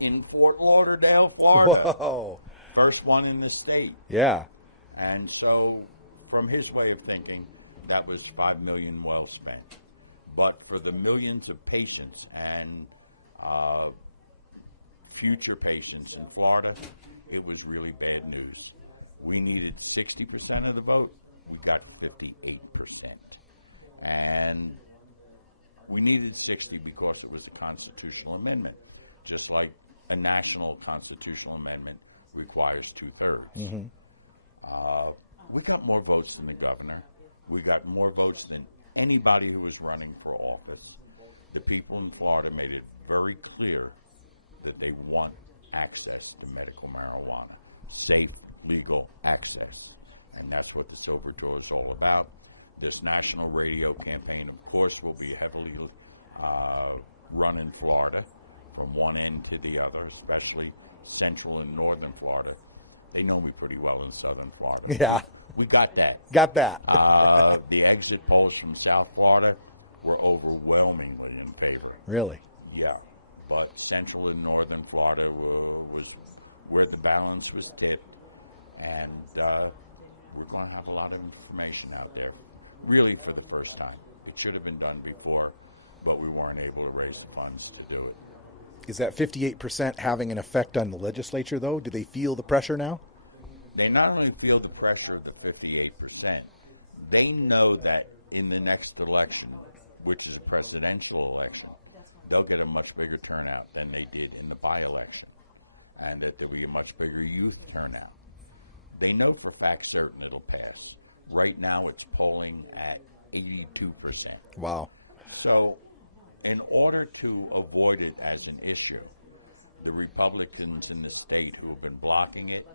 in Fort Lauderdale, Florida. Whoa. First one in the state. Yeah. And so, from his way of thinking, that was $5 million well spent. But for the millions of patients and future patients in Florida, it was really bad news. We needed 60% of the vote. We got 58%. And we needed 60 because it was a constitutional amendment, just like a national constitutional amendment requires 2/3. We got more votes than the governor. We got more votes than anybody who was running for office. The people in Florida made it very clear that they want access to medical marijuana, safe, legal access. And that's what the Silver Tour is all about. This national radio campaign, of course, will be heavily run in Florida from one end to the other, especially central and northern Florida. They know me pretty well in southern Florida. Yeah. We got that. Got that. The exit polls from South Florida were overwhelmingly in favor. Really? Yeah. But central and northern Florida was where the balance was tipped. And we're going to have a lot of information out there, really for the first time. It should have been done before, but we weren't able to raise the funds to do it. Is that 58% having an effect on the legislature, though? Do they feel the pressure now? They not only feel the pressure of the 58%, they know that in the next election, which is a presidential election, they'll get a much bigger turnout than they did in the by-election, and that there'll be a much bigger youth turnout. They know for fact certain it'll pass. Right now it's polling at 82%. Wow. So in order to avoid it as an issue, the Republicans in the state who have been blocking it,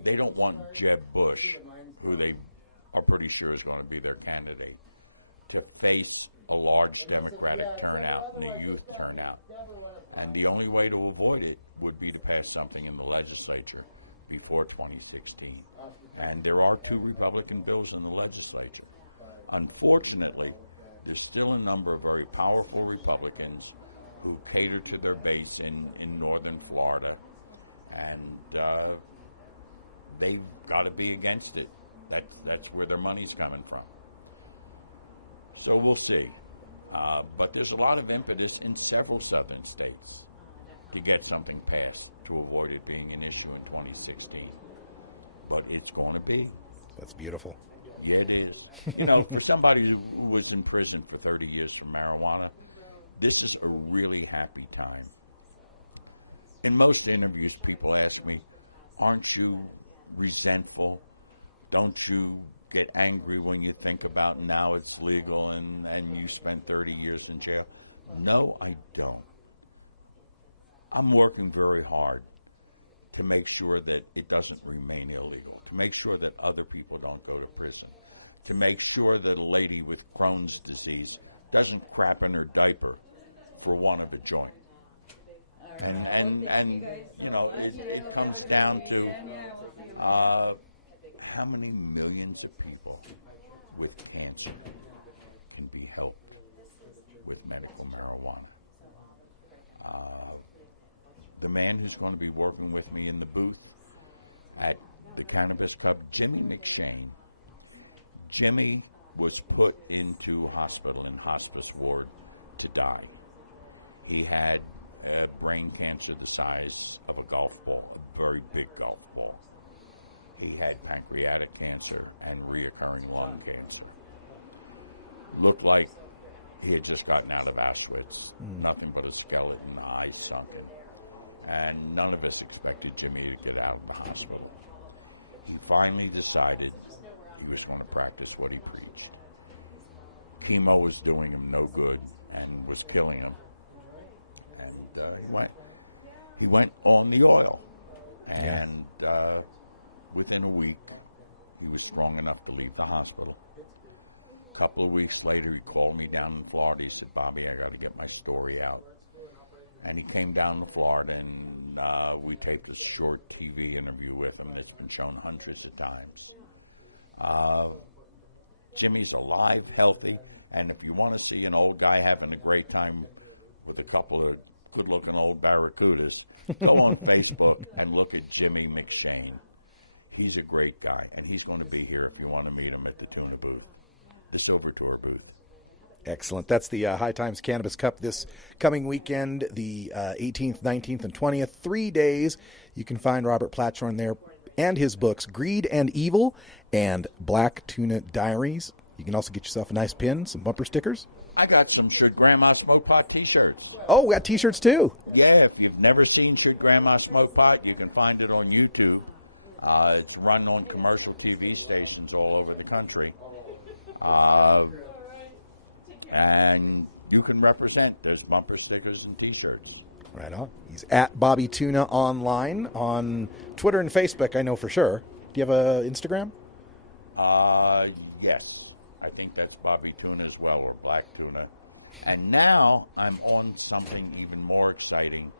they don't want Jeb Bush, who they are pretty sure is going to be their candidate, to face a large Democratic turnout and a youth turnout. And the only way to avoid it would be to pass something in the legislature before 2016. And there are 2 Republican bills in the legislature. Unfortunately, there's still a number of very powerful Republicans who cater to their base in northern Florida, and they've got to be against it. That's where their money's coming from. So we'll see. But there's a lot of impetus in several southern states to get something passed to avoid it being an issue in 2016. But it's going to be. That's beautiful. Yeah, it is. You know, for somebody who was in prison for 30 years for marijuana, this is a really happy time. In most interviews, people ask me, aren't you resentful? Don't you get angry when you think about now it's legal and you spent 30 years in jail? No, I don't. I'm working very hard to make sure that it doesn't remain illegal, to make sure that other people don't go to prison, to make sure that a lady with Crohn's disease doesn't crap in her diaper for want of a joint. And you know, it comes down to how many millions of people with cancer can be helped with medical marijuana. The man who's going to be working with me in the booth at the Cannabis Cup, Jimmy McShane. Jimmy was put into hospital in hospice ward to die. He had brain cancer the size of a golf ball, a very big golf ball. He had pancreatic cancer and reoccurring lung cancer. Looked like he had just gotten out of Auschwitz, nothing but a skeleton, eyes sunken. And none of us expected Jimmy to get out of the hospital. He finally decided he was going to practice what he preached. Chemo was doing him no good and was killing him. And he went on the oil. And within a week, he was strong enough to leave the hospital. A couple of weeks later, he called me down in Florida. He said, Bobby, I got to get my story out. And he came down to Florida, and we taped a short TV interview with him that's been shown hundreds of times. Jimmy's alive, healthy, and if you want to see an old guy having a great time with a couple of good-looking old barracudas, go on Facebook and look at Jimmy McShane. He's a great guy, and he's going to be here if you want to meet him at the Tuna booth, the Silver Tour booth. Excellent. That's the High Times Cannabis Cup this coming weekend, the 18th, 19th, and 20th. 3 days. You can find Robert Platshorn there and his books, Greed and Evil and Black Tuna Diaries. You can also get yourself a nice pin, some bumper stickers. I got some Should Grandma Smoke Pot T-shirts. Oh, we got T-shirts too. Yeah, if you've never seen Should Grandma Smoke Pot, you can find it on YouTube. It's run on commercial TV stations all over the country. And you can represent. There's bumper stickers and T-shirts. Right on. He's at Bobby Tuna online on Twitter and Facebook, I know for sure. Do you have an Instagram? Yes. I think that's Bobby Tuna as well, or Black Tuna. And now I'm on something even more exciting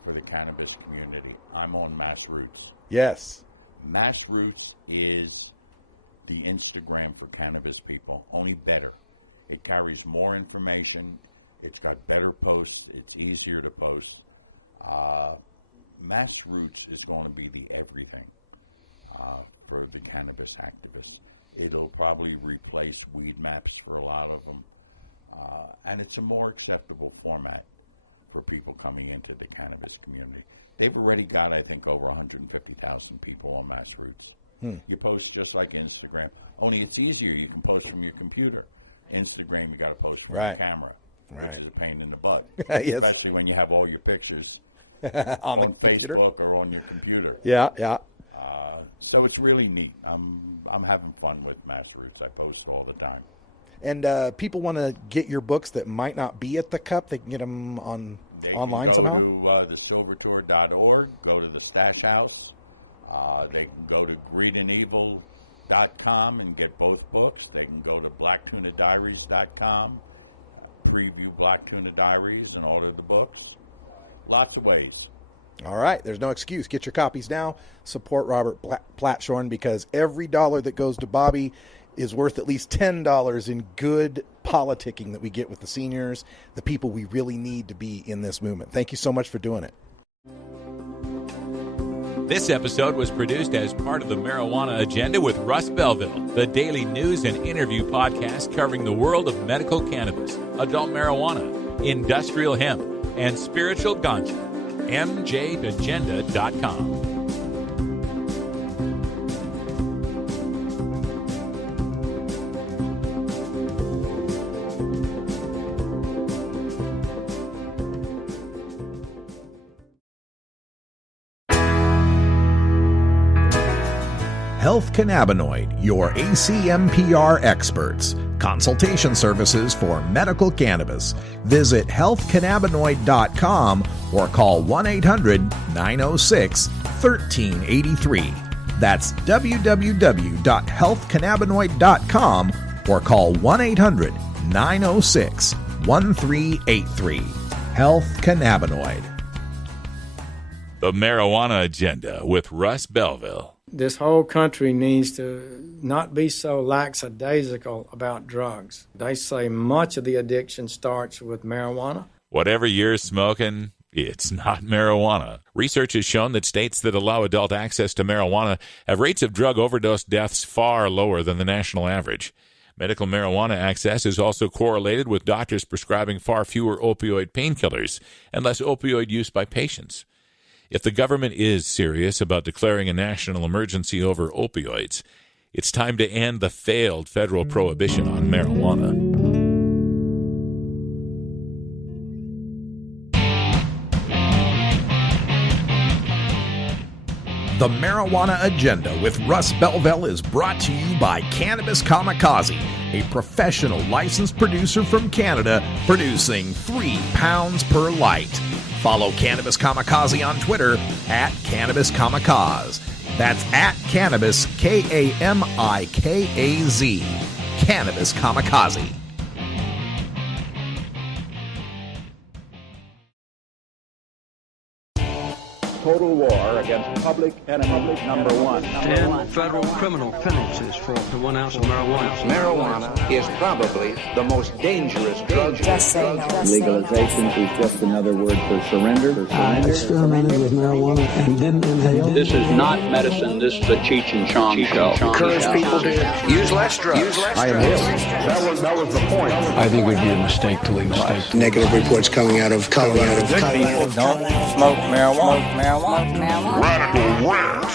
for the cannabis community. I'm on Mass Roots. Yes. Mass Roots is the Instagram for cannabis people, only better. It carries more information. It's got better posts. It's easier to post. Mass Roots is going to be the everything for the cannabis activists. It'll probably replace Weed Maps for a lot of them. And it's a more acceptable format for people coming into the cannabis community. They've already got, I think, over 150,000 people on Mass Roots. You post just like Instagram, only it's easier. You can post from your computer. Instagram, you got to post from your camera, which is a pain in the butt, Yes. especially when you have all your pictures on Facebook or on your computer. Yeah. So it's really neat. I'm having fun with Mass Roots. I post all the time. And people want to get your books that might not be at the Cup. They can get them on. They online can go somehow? to thesilvertour.org, go to the Stash House. They can go to greedandevil.com and get both books. They can go to blacktunadiaries.com, preview Black Tuna Diaries, and order the books. Lots of ways. All right. There's no excuse. Get your copies now. Support Robert Platshorn, because every dollar that goes to Bobby is worth at least $10 in good politicking that we get with the seniors, the people we really need to be in this movement. Thank you so much for doing it. This episode was produced as part of the Marijuana Agenda with Russ Belville, the daily news and interview podcast covering the world of medical cannabis, adult marijuana, industrial hemp, and spiritual ganja. MJAgenda.com. Health Cannabinoid, your ACMPR experts. Consultation services for medical cannabis. Visit healthcannabinoid.com or call 1-800-906-1383. That's www.healthcannabinoid.com or call 1-800-906-1383. Health Cannabinoid. The Marijuana Agenda with Russ Belville. This whole country needs to not be so lackadaisical about drugs. They say much of the addiction starts with marijuana. Whatever you're smoking, it's not marijuana. Research has shown that states that allow adult access to marijuana have rates of drug overdose deaths far lower than the national average. Medical marijuana access is also correlated with doctors prescribing far fewer opioid painkillers and less opioid use by patients. If the government is serious about declaring a national emergency over opioids, it's time to end the failed federal prohibition on marijuana. The Marijuana Agenda with Russ Belville is brought to you by Cannabis Kamikaze, a professional licensed producer from Canada producing 3 pounds per light. Follow Cannabis Kamikaze on Twitter at Cannabis Kamikaze. That's at Cannabis, Kamikaze. Cannabis Kamikaze. And federal criminal penalties for up to 1 ounce of marijuana. Just say no. Just say no. Just another word for surrender. I experimented with marijuana and didn't inhale. This is not medicine. This is a Cheech and Chong show. Encourage people to use less drugs. Use less drugs. That was the point. I think it would be a mistake to legalize. Negative reports coming out of Colorado. Good people don't smoke marijuana. Radical rant.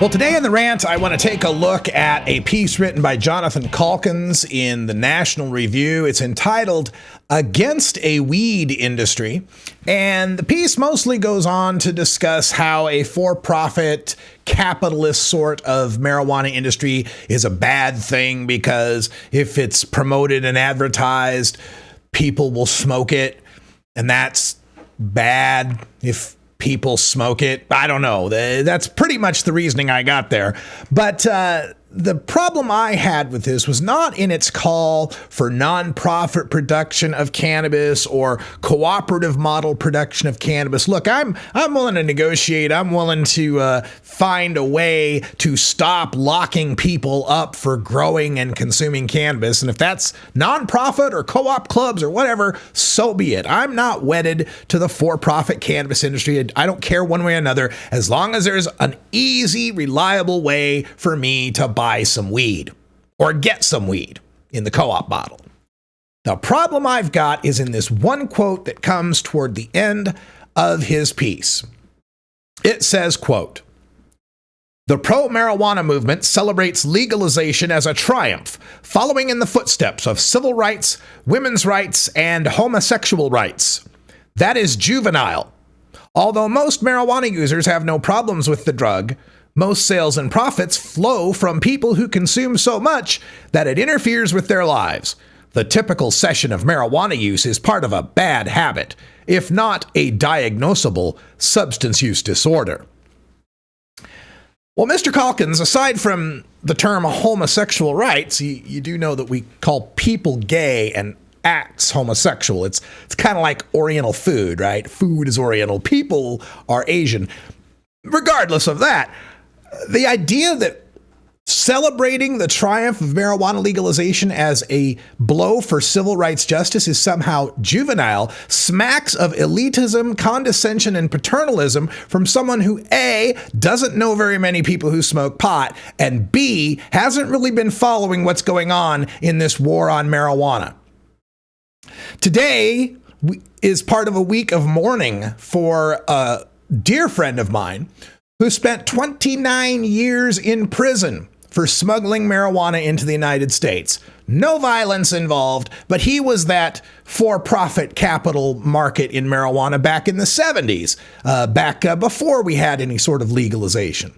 Well, today in the rant, I want to take a look at a piece written by Jonathan Calkins in the National Review. It's entitled Against a Weed Industry. And the piece mostly goes on to discuss how a for-profit capitalist sort of marijuana industry is a bad thing because if it's promoted and advertised, people will smoke it. And that's bad if people smoke it. I don't know. That's pretty much the reasoning I got there. But the problem I had with this was not in its call for nonprofit production of cannabis or cooperative model production of cannabis. Look, I'm willing to negotiate. I'm willing to find a way to stop locking people up for growing and consuming cannabis. And if that's nonprofit or co-op clubs or whatever, so be it. I'm not wedded to the for-profit cannabis industry. I don't care one way or another, as long as there's an easy, reliable way for me to buy some weed or get some weed in the co-op bottle. The problem I've got is in this one quote that comes toward the end of his piece. It says, quote, "The pro-marijuana movement celebrates legalization as a triumph, following in the footsteps of civil rights, women's rights, and homosexual rights. That is juvenile. Although most marijuana users have no problems with the drug, most sales and profits flow from people who consume so much that it interferes with their lives. The typical session of marijuana use is part of a bad habit, if not a diagnosable substance use disorder." Well, Mr. Calkins, aside from the term homosexual rights, you do know that we call people gay and acts homosexual. It's kind of like Oriental food, right? Food is Oriental. People are Asian. Regardless of that, the idea that celebrating the triumph of marijuana legalization as a blow for civil rights justice is somehow juvenile, smacks of elitism, condescension, and paternalism from someone who A, doesn't know very many people who smoke pot, and B, hasn't really been following what's going on in this war on marijuana. Today is part of a week of mourning for a dear friend of mine who spent 29 years in prison for smuggling marijuana into the United States. No violence involved, but he was that for-profit capital market in marijuana back in the 70s, back before we had any sort of legalization.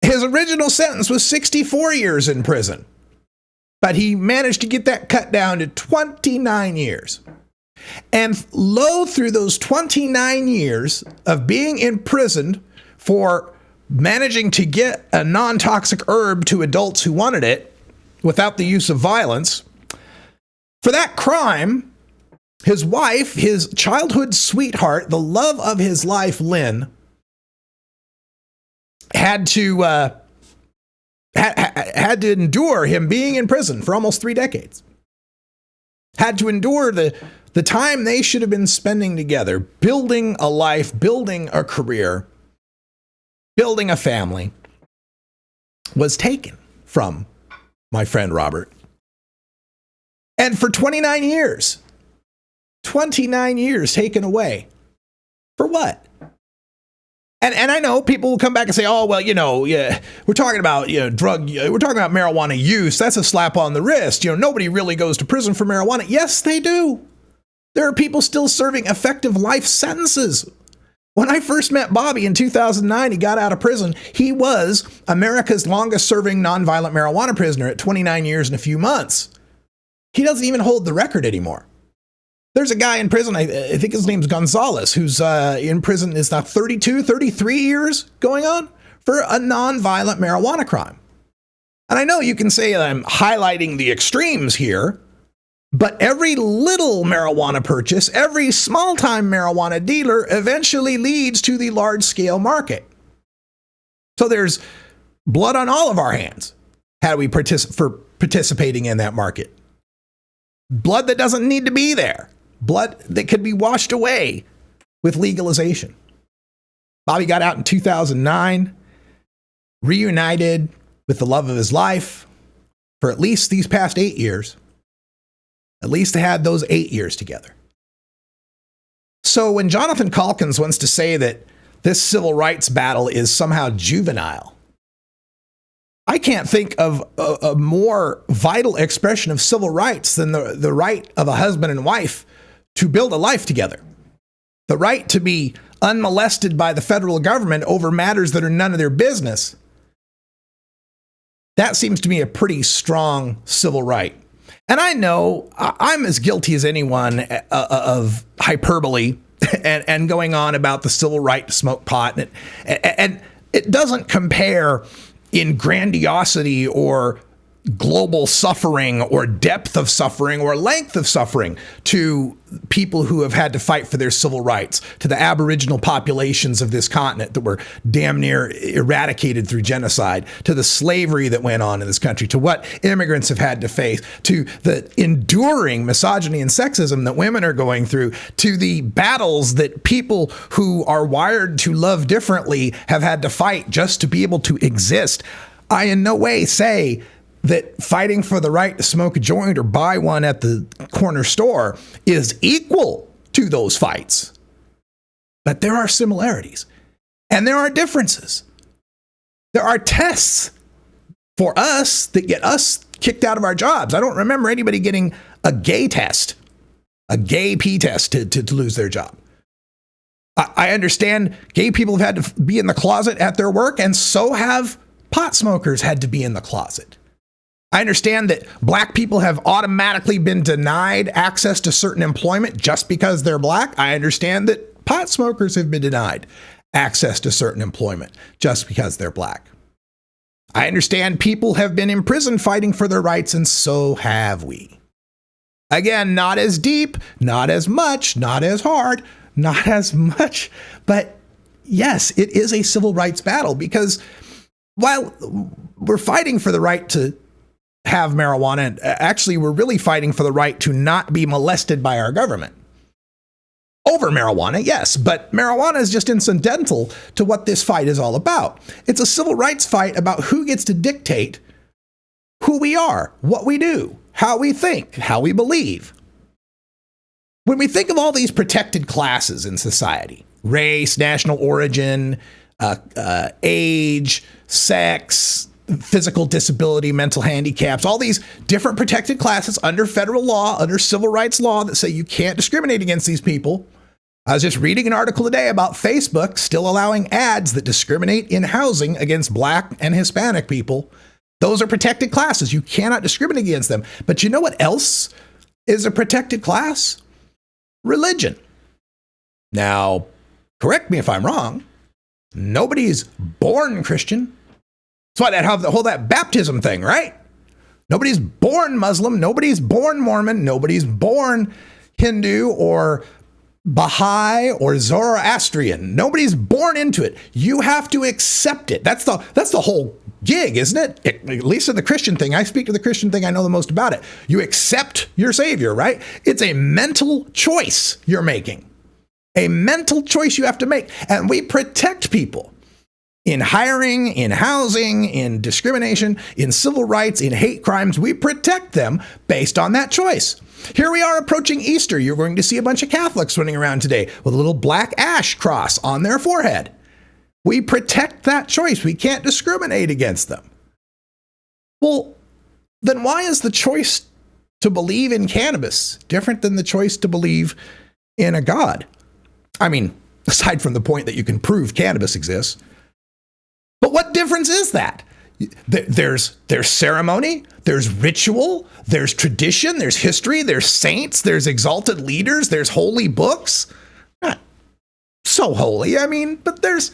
His original sentence was 64 years in prison, but he managed to get that cut down to 29 years. And lo, through those 29 years of being imprisoned for managing to get a non-toxic herb to adults who wanted it without the use of violence, for that crime, his wife, his childhood sweetheart, the love of his life, Lynn, had to endure him being in prison for almost 3 decades. Had to endure the time they should have been spending together, building a life, building a career, building a family, was taken from my friend Robert. And for 29 years taken away. For what? And I know people will come back and say, oh, well, yeah, we're talking about, we're talking about marijuana use. That's a slap on the wrist. Nobody really goes to prison for marijuana. Yes, they do. There are people still serving effective life sentences. When I first met Bobby in 2009, he got out of prison. He was America's longest serving nonviolent marijuana prisoner at 29 years and a few months. He doesn't even hold the record anymore. There's a guy in prison, I think his name's Gonzalez, who's in prison is now 32, 33 years going on for a nonviolent marijuana crime. And I know you can say I'm highlighting the extremes here, but every little marijuana purchase, every small-time marijuana dealer eventually leads to the large-scale market. So there's blood on all of our hands had we for participating in that market. Blood that doesn't need to be there. Blood that could be washed away with legalization. Bobby got out in 2009, reunited with the love of his life for at least these past 8 years. At least they had those 8 years together. So when Jonathan Calkins wants to say that this civil rights battle is somehow juvenile, I can't think of a more vital expression of civil rights than the right of a husband and wife to build a life together. The right to be unmolested by the federal government over matters that are none of their business. That seems to me a pretty strong civil right. And I know I'm as guilty as anyone of hyperbole and going on about the civil right to smoke pot. And it doesn't compare in grandiosity or global suffering or depth of suffering or length of suffering to people who have had to fight for their civil rights, to the Aboriginal populations of this continent that were damn near eradicated through genocide, to the slavery that went on in this country, to what immigrants have had to face, to the enduring misogyny and sexism that women are going through, to the battles that people who are wired to love differently have had to fight just to be able to exist. I in no way say that fighting for the right to smoke a joint or buy one at the corner store is equal to those fights. But there are similarities and there are differences. There are tests for us that get us kicked out of our jobs. I don't remember anybody getting a gay test, a gay P test to lose their job. I understand gay people have had to be in the closet at their work, and so have pot smokers had to be in the closet. I understand that black people have automatically been denied access to certain employment just because they're black. I understand that pot smokers have been denied access to certain employment just because they're black. I understand people have been in prison fighting for their rights, and so have we. Again, not as deep, not as much, not as hard, not as much, but yes, it is a civil rights battle because while we're fighting for the right to have marijuana. And actually, we're really fighting for the right to not be molested by our government. Over marijuana, yes, but marijuana is just incidental to what this fight is all about. It's a civil rights fight about who gets to dictate who we are, what we do, how we think, how we believe. When we think of all these protected classes in society, race, national origin, age, sex, physical disability, mental handicaps, all these different protected classes under federal law, under civil rights law that say you can't discriminate against these people. I was just reading an article today about Facebook still allowing ads that discriminate in housing against Black and Hispanic people. Those are protected classes. You cannot discriminate against them. But you know what else is a protected class? Religion. Now, correct me if I'm wrong. Nobody's born Christian. That's why that baptism thing, right? Nobody's born Muslim. Nobody's born Mormon. Nobody's born Hindu or Baha'i or Zoroastrian. Nobody's born into it. You have to accept it. That's the whole gig, isn't it? At least in the Christian thing. I speak to the Christian thing. I know the most about it. You accept your Savior, right? It's a mental choice you're making. A mental choice you have to make. And we protect people in hiring, in housing, in discrimination, in civil rights, in hate crimes. We protect them based on that choice. Here we are approaching Easter. You're going to see a bunch of Catholics running around today with a little black ash cross on their forehead. We protect that choice. We can't discriminate against them. Well, then why is the choice to believe in cannabis different than the choice to believe in a God? I mean, aside from the point that you can prove cannabis exists. But what difference is that? There's ceremony, there's ritual, there's tradition, there's history, there's saints, there's exalted leaders, there's holy books. Not so holy, I mean, but there's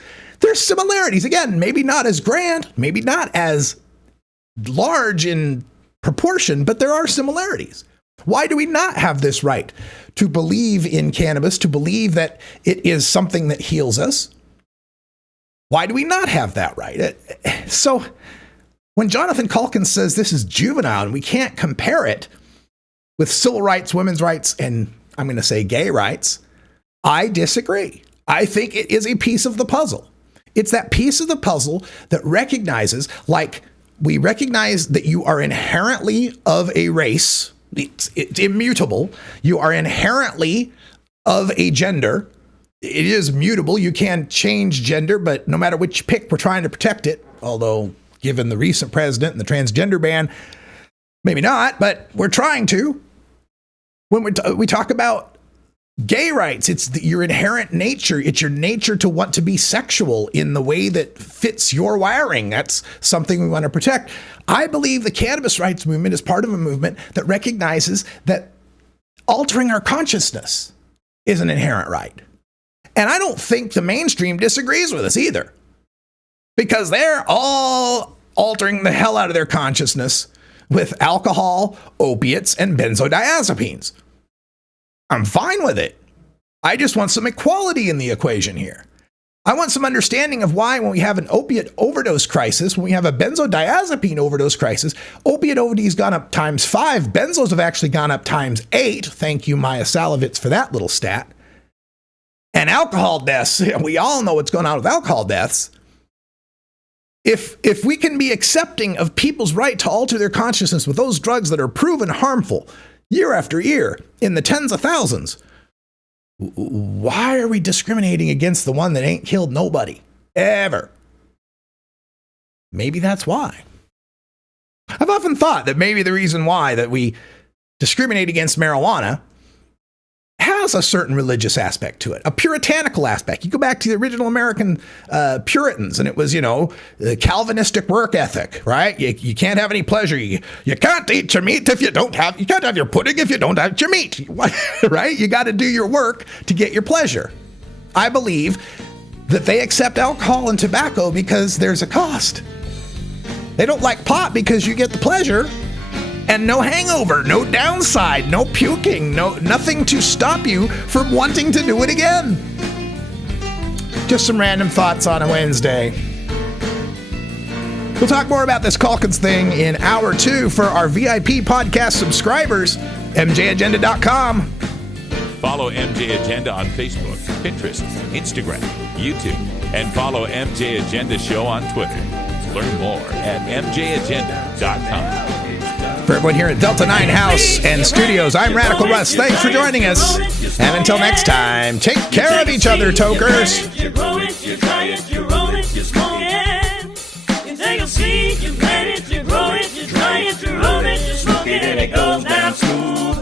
similarities. Again, maybe not as grand, maybe not as large in proportion, but there are similarities. Why do we not have this right to believe in cannabis, to believe that it is something that heals us? Why do we not have that right? So when Jonathan Calkins says this is juvenile and we can't compare it with civil rights, women's rights, and I'm going to say gay rights, I disagree. I think it is a piece of the puzzle. It's that piece of the puzzle that recognizes, like we recognize that you are inherently of a race. It's immutable. You are inherently of a gender. It is mutable. You can change gender, but no matter which you pick, we're trying to protect it. Although, given the recent president and the transgender ban, maybe not, but we're trying to. When we talk about gay rights, it's your inherent nature. It's your nature to want to be sexual in the way that fits your wiring. That's something we want to protect. I believe the cannabis rights movement is part of a movement that recognizes that altering our consciousness is an inherent right. And I don't think the mainstream disagrees with us either, because they're all altering the hell out of their consciousness with alcohol, opiates, and benzodiazepines. I'm fine with it. I just want some equality in the equation here. I want some understanding of why when we have an opiate overdose crisis, when we have a benzodiazepine overdose crisis, opiate OD has gone up times 5. Benzos have actually gone up times 8. Thank you, Maya Salovitz, for that little stat. And alcohol deaths, we all know what's going on with alcohol deaths. If we can be accepting of people's right to alter their consciousness with those drugs that are proven harmful year after year in the tens of thousands, why are we discriminating against the one that ain't killed nobody ever? Maybe that's why. I've often thought that maybe the reason why that we discriminate against marijuana has a certain religious aspect to it, a puritanical aspect. You go back to the original American Puritans, and it was, the Calvinistic work ethic, right? You can't have any pleasure. You can't eat your meat if you can't have your pudding if you don't have your meat, right? You got to do your work to get your pleasure. I believe that they accept alcohol and tobacco because there's a cost. They don't like pot because you get the pleasure. And no hangover, no downside, no puking, nothing to stop you from wanting to do it again. Just some random thoughts on a Wednesday. We'll talk more about this Calkins thing in hour 2 for our VIP podcast subscribers. MJAgenda.com. Follow MJ Agenda on Facebook, Pinterest, Instagram, YouTube, and follow MJ Agenda Show on Twitter. Learn more at MJAgenda.com. For everyone here at Delta 9 House and Studios, I'm Radical Russ. Thanks for joining us. And until next time, take care of each other, tokers. You grow it, you dry it, you roll it, you smoke it. You take a seed, you plant it, you grow it, you dry it, you roll it, you smoke it, and it goes down smooth.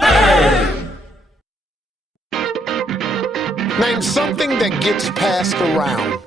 Name something that gets passed around.